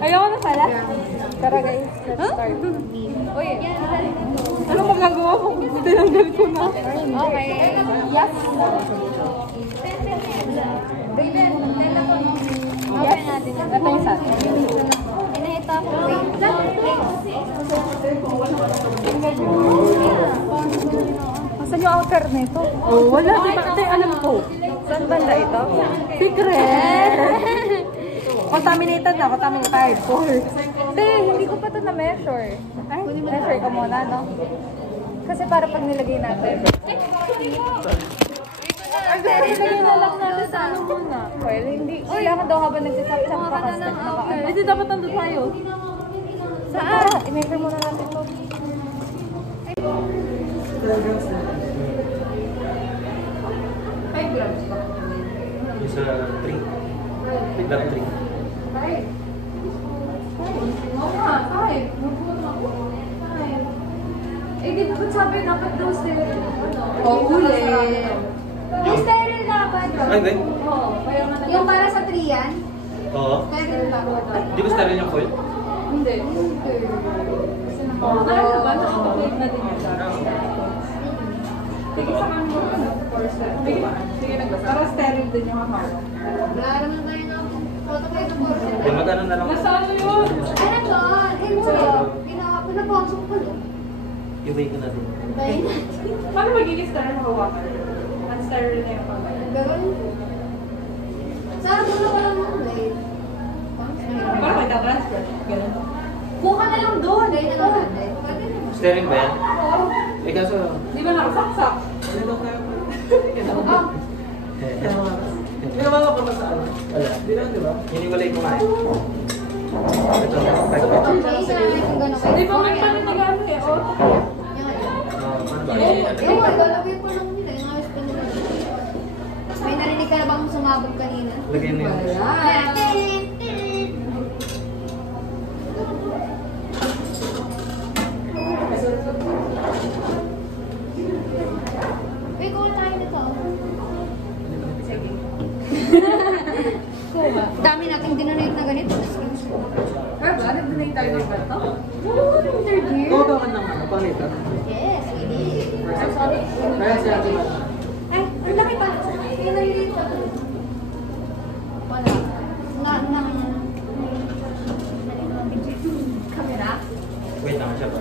Ayaw na pala. Tara guys, let's start. Uy, ano magagawa mo? Tinanggal ko na. Okay. Yes. Yes. Ito yung sa atin. Ito ako. Saan yung outer nito? Oh, wala. Di alam ko. Saan banda ito? Secret! Contaminated na. Contaminated. Hindi ko pa ito na-measure. Ay, measure ka muna, no? Kasi para pag nilagay natin. Nilagay na lang natin sa ano muna. Well, hindi. Kailangan daw habang nagsasap-sap pa kasi. Hindi dapat nandun tayo. Saan? I-measure muna natin ito. Isa 3. Biglang 3. 5. Oo nga, 5. Eh, di ba sabi dapat daw sterile? Oo, uli. Yung sterile dapat. Ay, hindi. Yung para sa 3 yan? Oo. Sterile dapat. Di ba sterile yung foil? Hindi. Oo, kaya naman, nakapag-plate na din yung sarap. Sige, sa kami mo. Sige, para sterile din yung hawak. Wala naman tayo ng protocol na portion. Di magkano na lang? Nasa ano yun? Ay, nandun. Pinapasok ko doon. Iway ko na din. Antayin natin. Paano magiging sterile hawakan? Unsterile na yung pagay. Gawin. Sana muna ko lang naman. Para may tatransfer. Ganun. Buka na lang doon. Dahil na lang natin. Pwede naman. Steering ba yan? Oo. Eh kaso... Di ba nakasaksak? Ah. Ginawa ka pa sa ano? Wala. Di lang, di ba? Hiniwalay ko nga eh. Ito. Okay, isa namin kung gano'n kayo. Di ba may palit na gano'n eh? Oh. Paano ba? Ewan, lalagay po lang nila. Yung ayos pa nila. May narinig ka na bang sumabog kanina? Lagyan mo yun. Ayan. Uy, cool tayo nito. Dami nating dinonate na ganito. Pero ba? Nag-donate tayo ng ganito? Oo, bakit naman? Pangita. Yes, we did. I'm sorry. Kaya siya ito ba? Ay, ang laki pa. Kaya nalilito pa. Wala. Nga yan. Camera? Wait lang siya ba?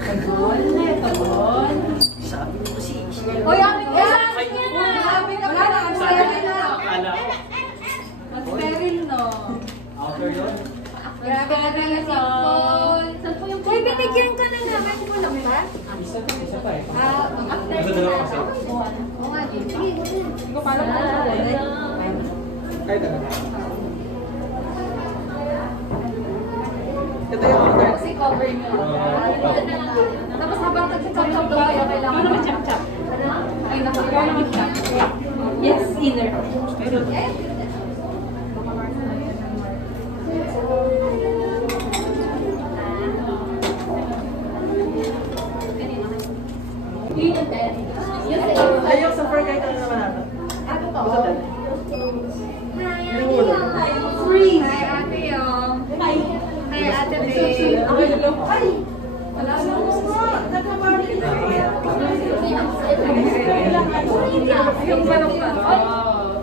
Tagol na eh, tagol. Sabi mo kasi. Uy, amin ka! Grabe ka Wala na, ang sterile na. Akala ko. Mas sterile, no? Outer yun? Grabe ka na yung sipon. Saan po yung... Uy, binigyan ka na namin. Kulang ba? Isa pa eh. After Nasa dalawa kasi. Oo nga, sige. Hindi ko pala kung ano. Kahit ano. Ito yung order. Kasi cover nyo. Tapos habang nag-chop-chop daw kayo, kailangan... Ano naman chop-chop? Ay, naku, ikaw naman chop. Yes, inner. Ay, yung super kahit ano naman natin. Ano to? Basta tayo. Yung ulo. Freeze! Hi, ate yung. Hi, ate Bey. Ay, hello. Ay! Wala na ako sa Yung manok na.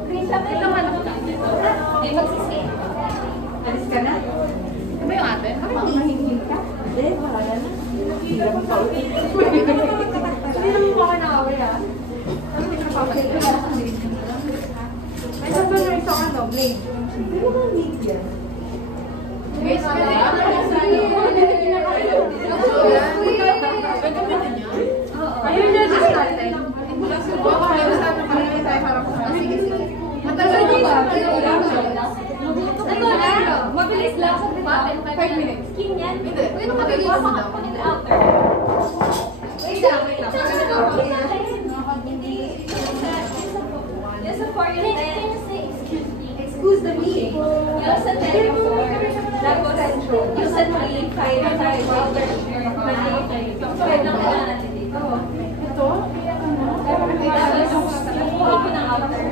Ito manok lang. Ay, magsisi. Alis ka na? Ano yung ate? Ano mahingin ka? Hindi, wala na. Hindi naman mo ka nakawala. Ano yung napapalik? May sabi na isang ano, blade. Hindi mo ba need yan? Guys, Pwede ba na niya? Ayun na, just natin. Baka kayo sa atin, marami tayo harap sa atin. Sige, sige. Matagal na ba? Ito na. Mabilis lang. 5 minutes. Skin yan. Hindi. Ano mabilis? Wait lang, wait lang. Yes, of course. Excuse the me. Yung sa telephone. Tapos, yung sa 3, 5, 5, outer share. 5 lang kailangan natin dito. Ito? Tapos, nakuha ko ng outer.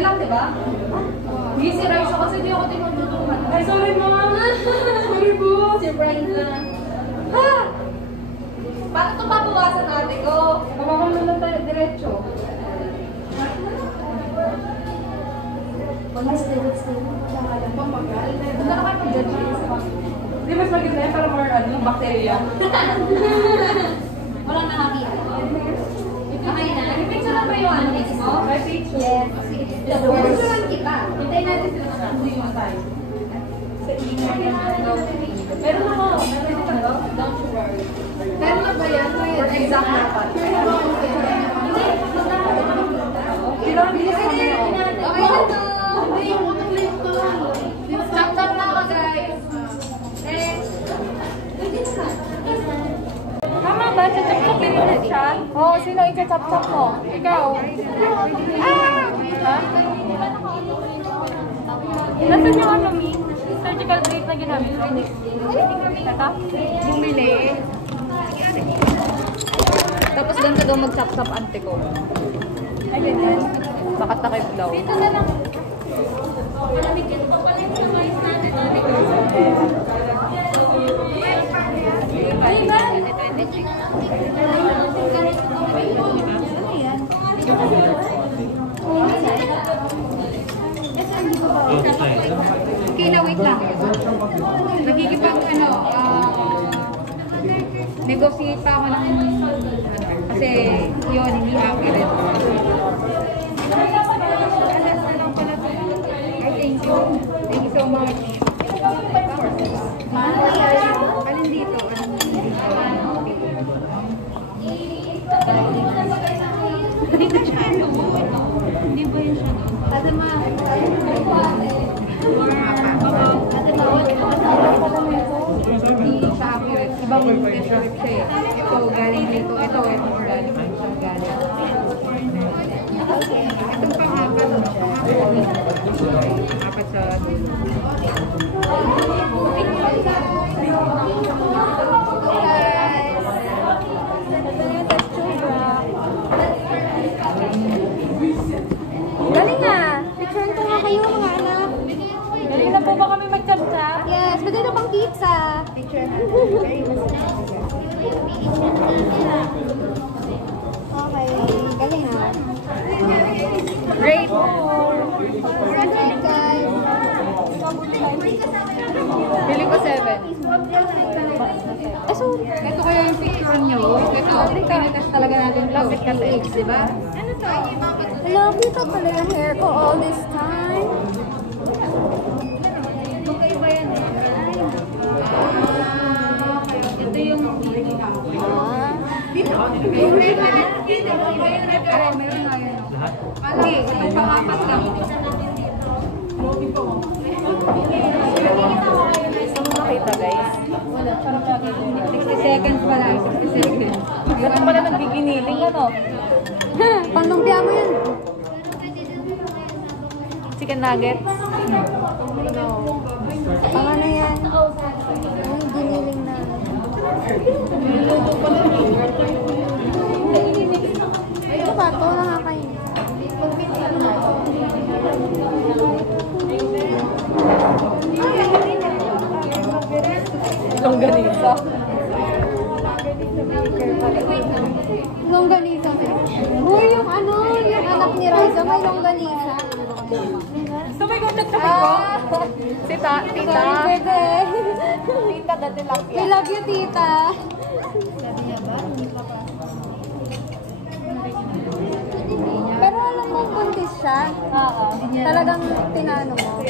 Yan lang, di ba? Hindi si Raisa kasi di ako tinutulungan. Ay, sorry ma'am. Sorry po. Surprise na. Ha? Paano ito mabawasan ate ko? Mamakulo lang tayo diretso. Pamagal. Wala ka kayo mag-judge. Di mas maganda yun para more bacteria. Walang nakakita. Okay na. I-picture lang ba yung ano mo? May picture. Yes. Picture lang kita. Hintayin natin sila na nandun yung tayo. Meron ako. Meron ako. Don't you worry. Meron na ba yan? For exact dapat. Okay lang. Bilisan niyo. Okay na to. Hindi yung utang late to. Chop-chop na ako guys. Next. Tama ba? Chachap-chapin ulit siya? Oo, sino i-chachap-chap mo? Ikaw. Ah! Ha? Nasaan yung ano, Mi? Surgical plate na ginamit mo? Tata? Bumili. Tapos ganito daw mag-chop-chop ante ko. Ay, ganyan. Baka takip daw. Dito na lang. Palamigyan pa pala yung mais natin. Ay, ba? Okay na, wait lang. Nagkikipag, negotiate pa ako ng, kasi yun, hindi accurate. Thank you. Thank you so much. Alin dito? Hindi ka siya ano? Hindi ba yun siya doon? Ada ma. Hindi siya accurate. Ibang accurate siya eh. Ito galing dito. Ito galing. Itong pang-apat. Apat sa... Galing ah! Picturean ko nga kayo mga anak. Galing na po ba kami mag-chap-chap? Yes, pwede na pang pizza. Picture. Okay, galing ha. Great! Alright guys. Pili ko 7. So, ito kaya yung picture nyo. Ito, pinatas talaga natin ito. Lapit kasi. Diba? Ano to? Hello, dito pala yung hair ko all this time. Magkaiba yan eh. Ito yung dito. Yung red na dito. Meron nga yun. Hindi, itong pang-apat lang. Gusto mo makita guys? 60 seconds pa lang. 60 seconds. Ba't pala nagbiginiling ano? Panlumpia mo yun. Chicken nuggets? Pang ano yan? Ay, giniling na. Ito ba? Ito nakakain. Longganisa. Longganisa. Uy, yung ano, yung anak ni Raisa may longganisa. Gusto mo yung nagsabi ko? Si Tita. Pwede. Tita dati lang We love you, tita. Pero alam mo, buntis siya. Oo. Talagang tinano mo.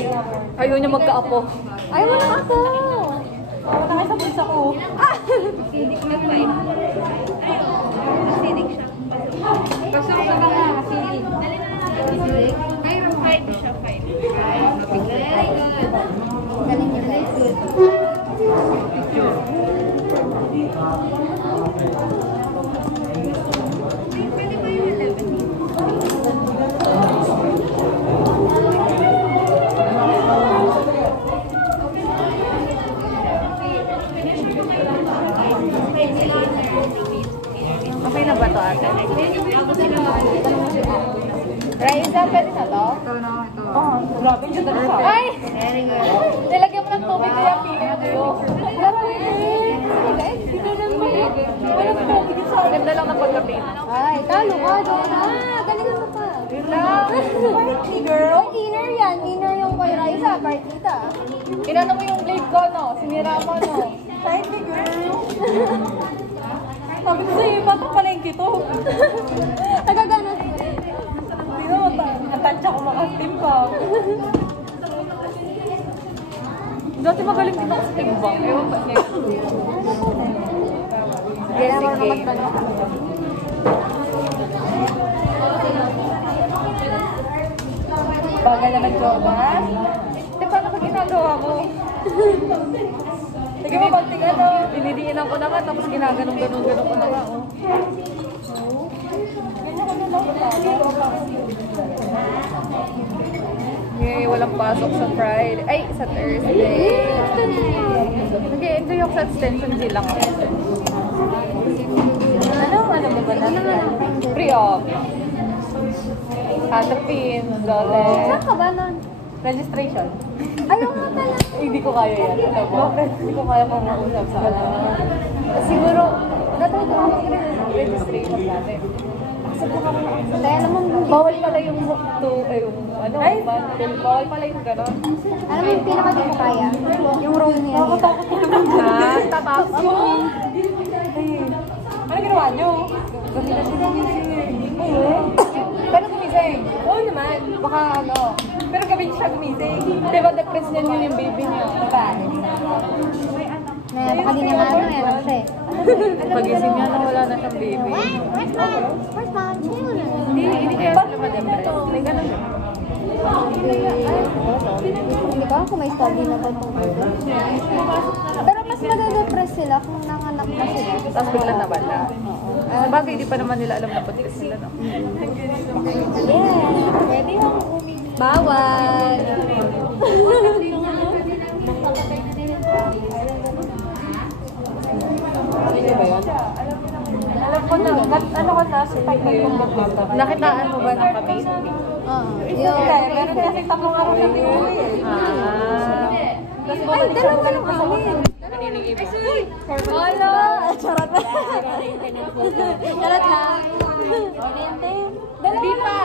Ayaw niya magkaapo. Ay, wala ako. Nakay sa bulsa ko. Acidic na pa eh. Acidic siya. Gusto ko ba nga acidic? Acidic? Ay, 5 siya, 5. Very good. Galing niya, guys. Pwede ba yung 11? Okay na ba to ate? Raisa, pwede na to? Ito na, ito. Oo, grabe, yung ganda na siya. Ay! Very good. Nilagyan mo ng tubig kaya pilit ko. Grabe. Walang tubig yun sa akin. Ganda lang ng pagkapilit. Ay, talo ka, Donna. Galingan mo pa. Party girl. Oh, inner yan. Inner yung kay Raisa, partita. Inano mo yung blade ko, no? Sinira mo, no? Party girl. Sabi ko sa'yo, batang palengke to. Nagagana. Hindi naman, natansya ko makatim pa. Dati magaling din ako sa timbang. Ewan ba niya? Yes, sige. Bagal naman, Jordan. Di, paano ba ginagawa mo? Sige mo, banting ano. Dinidiinan ko na nga, tapos ginaganong-ganong ko na nga, oh. Ganyan ko na lang. Yay, walang pasok sa Friday. Ay, sa Thursday. Nag-enjoy ako sa extension G lang ako. Ano mo ba na? Pre-op. Atropine, Dole. Saan ka ba nun? Registration. Ayaw nga pala. Hindi ko kaya yan. Alam mo? Hindi ko kaya kung mausap sa Siguro, natry ko ako mag-registration natin. Kaya naman, bawal pala yung hook to, yung ano, bundle. Bawal pala yung gano'n. Alam mo yung pinaka di ko kaya? Yung roll niya. Nakatakot ko naman. Tapos, Ano ginawa nyo? Gamitan sila Oo. Pero gumising. Oo naman. Baka ano. Pero gabi siya gumising. Diba depress niya yun yung baby niya? Na baka di niya maano yan. Kasi, Pagising niya na wala na siyang baby. where's mom? Where's mom? Hindi kaya sila ma-depress. May ganun. Hindi ko kung may study na ba tungkol doon. Pero mas madadepress sila kung nanganak na sila. Tapos biglang nawala. Sa bagay, di pa naman nila alam na buntis sila, no? Yeah. Pwede yung Bawal! Alam ko na. Ano ko na? Sa title kong magbata. Nakitaan mo ba ng kami? Meron kasi tatlong araw na di uwi eh. Ay, dalawa lang kami. Wala! Charot na. Charot lang. Di pa!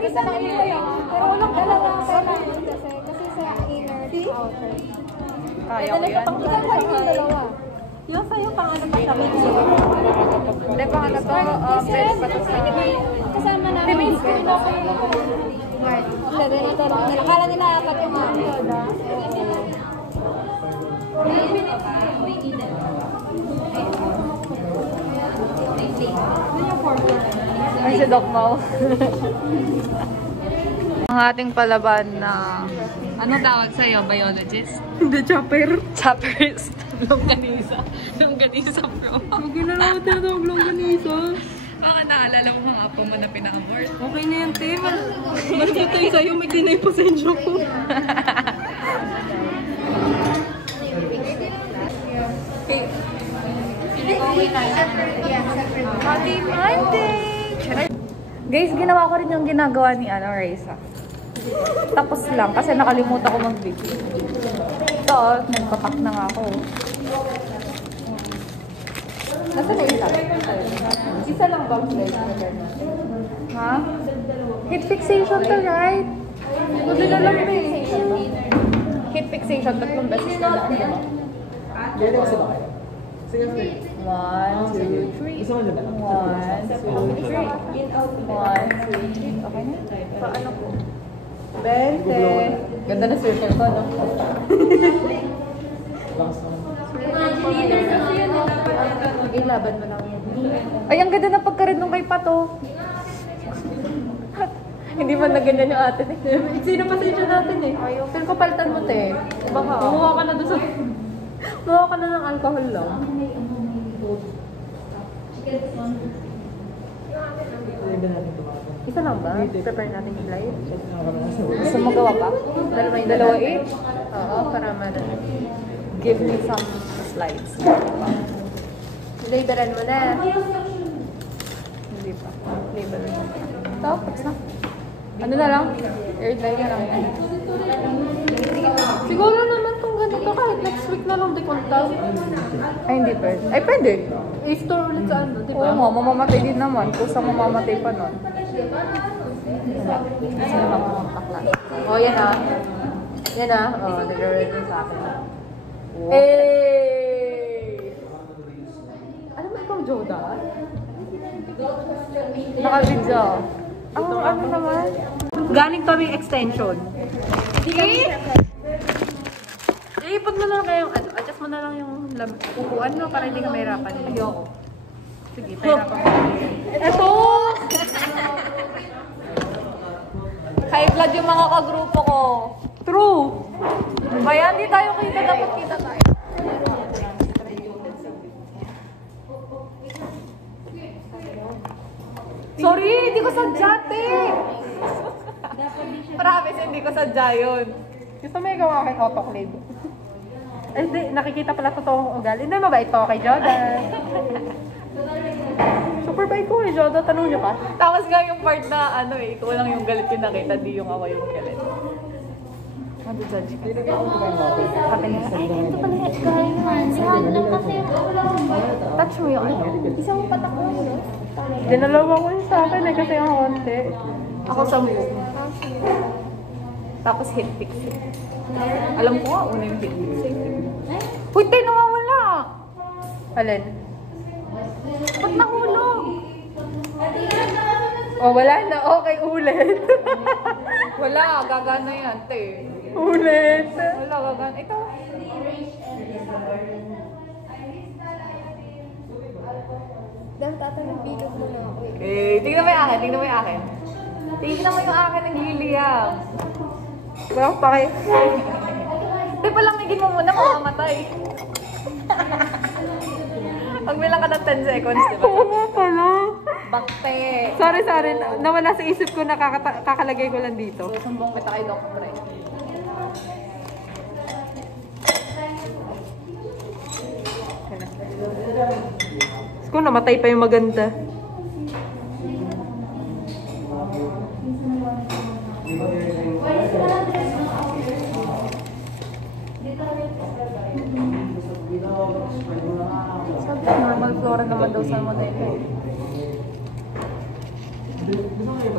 Isa na kayo yun. Pero walang dalawa. Kasi sa inner to outer. Kaya ko yan. Ikaw yung dalawa. Yung sa'yo pang ano pa siya. Hindi pa ano to, pwede pa to sa... Kasama namin. Hindi, ganito lang. Akala nila apat yung mami. Ay, si Doc Mau. Ang ating palaban na... Ano tawag sa'yo? Biologist? Hindi, chopper. Choppers. Longganisa. Longganisa, bro. Huwag na lang ako tinatawag lang ganito. Baka naalala mo mga apo mo na pina-abort. Okay na yan, te. Masitay sa'yo, may tinay pasensya ko. Happy Monday! Guys, ginawa ko rin yung ginagawa ni Raisa. Tapos lang, kasi nakalimutan ko mag-video. Ito, nagpapak na nga ako. Nasaan na isa? Isa lang ba? Ha? Heat fixation to, right? Madala lang ba eh. Heat fixation, tatlong beses na lang. Gano'n kasi ba kayo? Sige, sige. 1, 2, 3. Isa mo na ba? 1, 2, 3. 1, 2, 3. Okay na? Paano po? 20. Ganda na circle ko, no? Lakas naman. Ilaban mo lang yan. Ay, ang ganda na pagkarin nung kay Pato. Hindi man na ganyan yung atin eh. Sino pasensya natin eh? Ayaw. Pero kapalitan mo, te. Baka. Kumuha ka na doon sa... Kumuha ka na ng alcohol lang. Pwede natin tumakas. Isa lang ba? Prepare natin yung live. Nakakamakas. Gusto mo gawa pa? Dalawa eh? Oo, para give me some slides. Laberan mo na. Hindi pa. Label na. Tapos na. Ano na lang? Air dry na lang yan. Siguro naman tong ganito kahit next week na lang di kontal. Ay, hindi pwede. Ay, pwede. I-store ulit sa ano, di ba? Oo nga, mamamatay din naman. Kusang mamamatay pa nun. Wala. Kasi naman pumuntak lang. Oh, yan ah. Yan ah. Oh, nag-ready sa akin. Hey! Ano ba ikaw, Joda? Naka-video. Ano naman? Galing kaming extension. Sige! Iipot mo na lang kayong, adjust mo na lang yung upuan mo para hindi ka mahirapan. Ayoko. Sige, pahirapan mo. Eto! High blood yung mga kagrupo ko. True! Kaya hindi tayo kita, dapat kita tayo. Sorry, hindi ko sadya, te! Promise, hindi ko sadya yun. Gusto mo ikaw aking autoclave? Ay, hindi. Nakikita pala totoong ugali. Hindi, mabait to kay Joda. Super bait ko kay Joda. Tanong niyo pa. Tapos nga yung part na, ano eh, ikaw lang yung galit yung nakita, di yung ako yung galit. Ano judge ka? Sabi niya, ay, ito pala yung galing naman. Sihag lang kasi yung ulam. Touch mo yung ano. Isang patak mo no? Dinalawa ko yun sa akin eh, kasi ang konti. Ako 10. Tapos hit fix it. Alam ko nga, una yung hit fix it. Uy, tayo nawawala! Alin? Ba't nahulog? Oh, wala na. Okay, ulit. Wala, gagana yan, te. Ulit. Wala, gagana. Ito. Dahil tatanong bilog mo na ako eh. Okay, tingnan mo yung akin, tingnan mo yung akin. Tingnan mo yung akin ng hiliang. Wala pa kayo. Di palamigin mo muna, mamamatay. Pagbilang ka ng 10 seconds, di ba? Oo pala. Bakte. Sorry. Nawala sa isip ko na kakalagay ko lang dito. Susumbong kita kay Dr. Dre. Kung namatay pa yung maganda. Sabi normal flora naman daw sa modelo.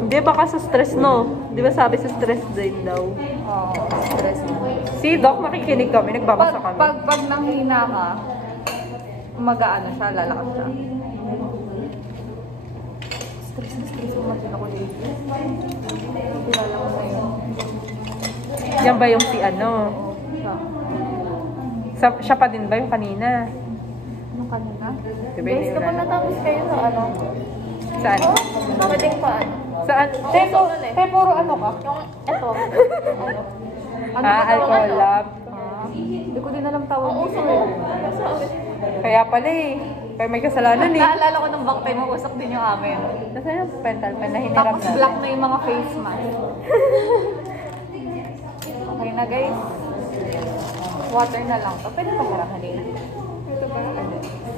Hindi, baka sa stress, no? Di ba sabi sa stress din daw? Oo, stress. Si Doc, makikinig kami, nagbabasa kami. Pag nanghina ka, mag-aano siya, lalakas siya. Stress mo din ako dito. Kilala ko sa'yo. Yan ba yung si ano? Siya pa din ba yung kanina? Yung kanina? Diba guys, kapag natapos kayo sa ano? Saan? Pwedeng pa ano? Saan? Te, puro ano ka? Yung, eto. Ano? Alcohol lab. Hindi ko din alam tawag mo. Kaya pala eh. Kaya may kasalanan eh. Naalala ko ng baktay mo, usok din yung amin. Nasaan yung pental pen na hinirap na? Tapos black na yung mga face mask. Okay na guys. Water na lang. Pwede pa karahanin. Ito ba?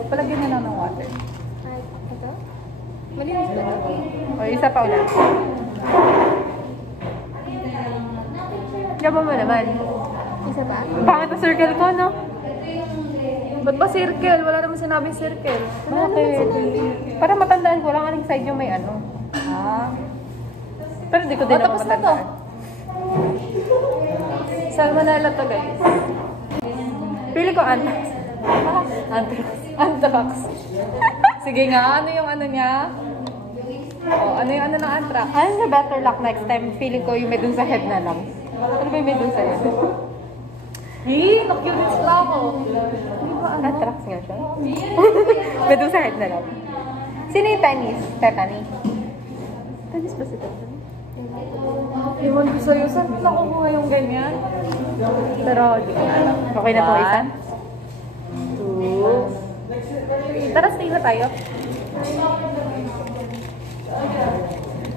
Palagyan na lang ng water. Ay, ito? Malinis ba ito? O, isa pa ulit. Gaba mo naman. Isa pa? Pangit na circle ko, no? Ba't ba circle? Wala naman sinabing circle. Bakit? Para matandaan ko lang aling side yung may ano. Pero di ko din naman matandaan. Salmonella to guys. Pili ko anthrax. Anthrax. Sige nga, ano yung ano niya? Ano yung ano ng anthrax? Ano yung better luck next time? Feeling ko yung may dun sa head na lang. Ano ba yung may dun sa head? Nakyulis na ako. Anthrax nga siya. May dun sa head na lang. Sino yung tennis? Tetany? Tennis ba si Tetany? Iwan ko sa'yo, saan nakukuha yung ganyan? Pero, di ko alam. Okay na to, isa? 2. Tara, stay na tayo.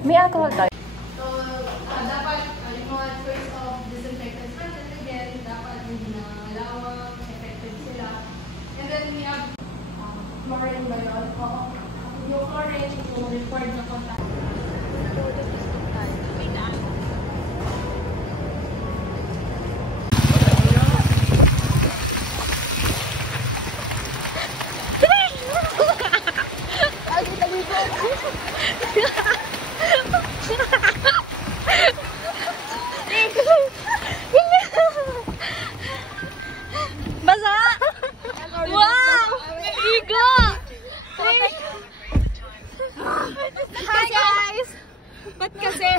May alcohol tayo. So, dapat yung mga choice of disinfectants natin, again, dapat hindi na malawang, effective sila. And then we have chlorine ba yun? Oo. Yung chlorine, yung required na contact. Basa! Wow! Igo! Hi guys! Ba't kasi?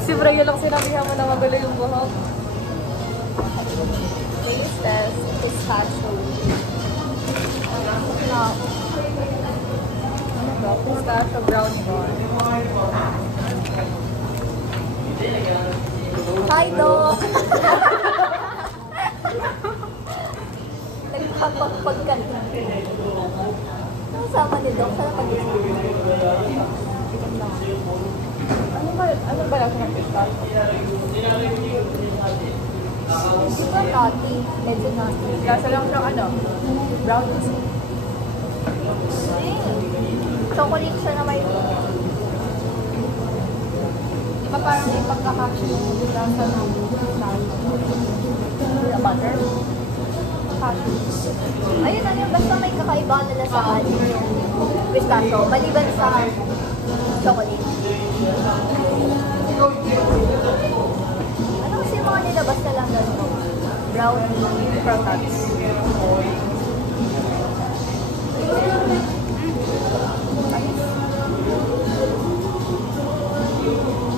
Si Brian lang sinabihan mo na magulo yung buhok. Taste test, pistachio. No. Ano ba? Pistachio brownie bar. Hi, Doc! Nagpapagpag ka na. Ano sama ni Doc? Saan pag-isip? Ano ba lang ng pistachio? Hindi ba nutty? Medyo nutty. Lasa lang siyang ano? Brownies. Chocolate siya na may... Di ba parang may pagkakasya yung lasa ng butter? Ayun, ano yun, basta may kakaiba nila sa pistachio, maliban sa chocolate. Ano kasi yung mga nilabas na lang ganito? Brownie, croissants.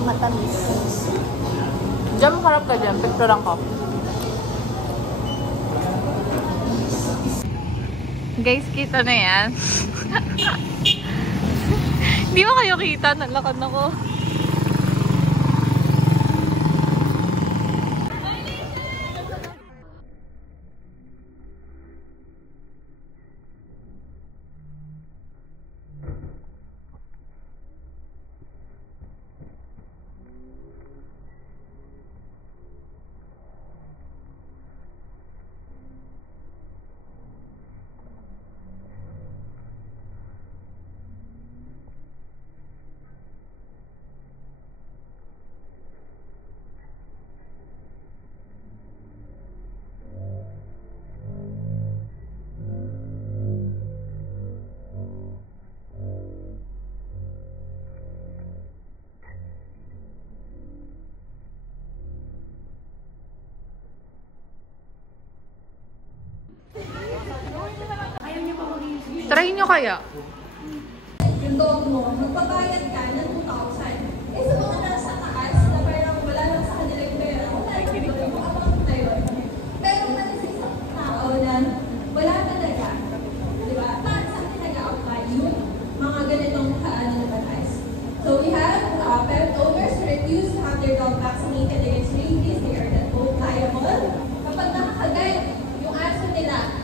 Matamis. Jam, harap ka dyan. Picturean ko. Guys, kita na yan. Hindi ba kayo kita? Nalakad ako. Try nyo kaya? Yung dog mo, magbabayad ka ng 2,000. Eh sa mga nasa taas, na parang wala lang sa kanila yung pera, wala lang yung amount na yun. Pero kasi sa isang tao na wala talaga, di ba? Para sa akin nag-a-apply yung mga ganitong kaano na batas. So we have pet owners who refuse to have their dog vaccinated against rabies. They are then both liable. Kapag nakakagat yung aso nila,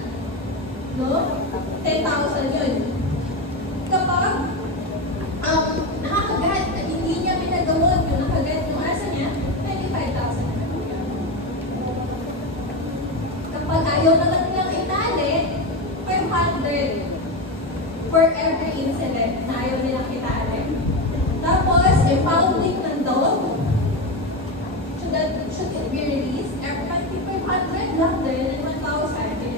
no? 10,000 yun. Kapag nakakagat at hindi niya pinagamot yung nakagat yung aso niya, 25,000 naman yun. Kapag ayaw naman nilang itali, 500 for every incident na ayaw nilang itali. Tapos, impounding ng dog, should it be released, every 500 lang din, and 1,000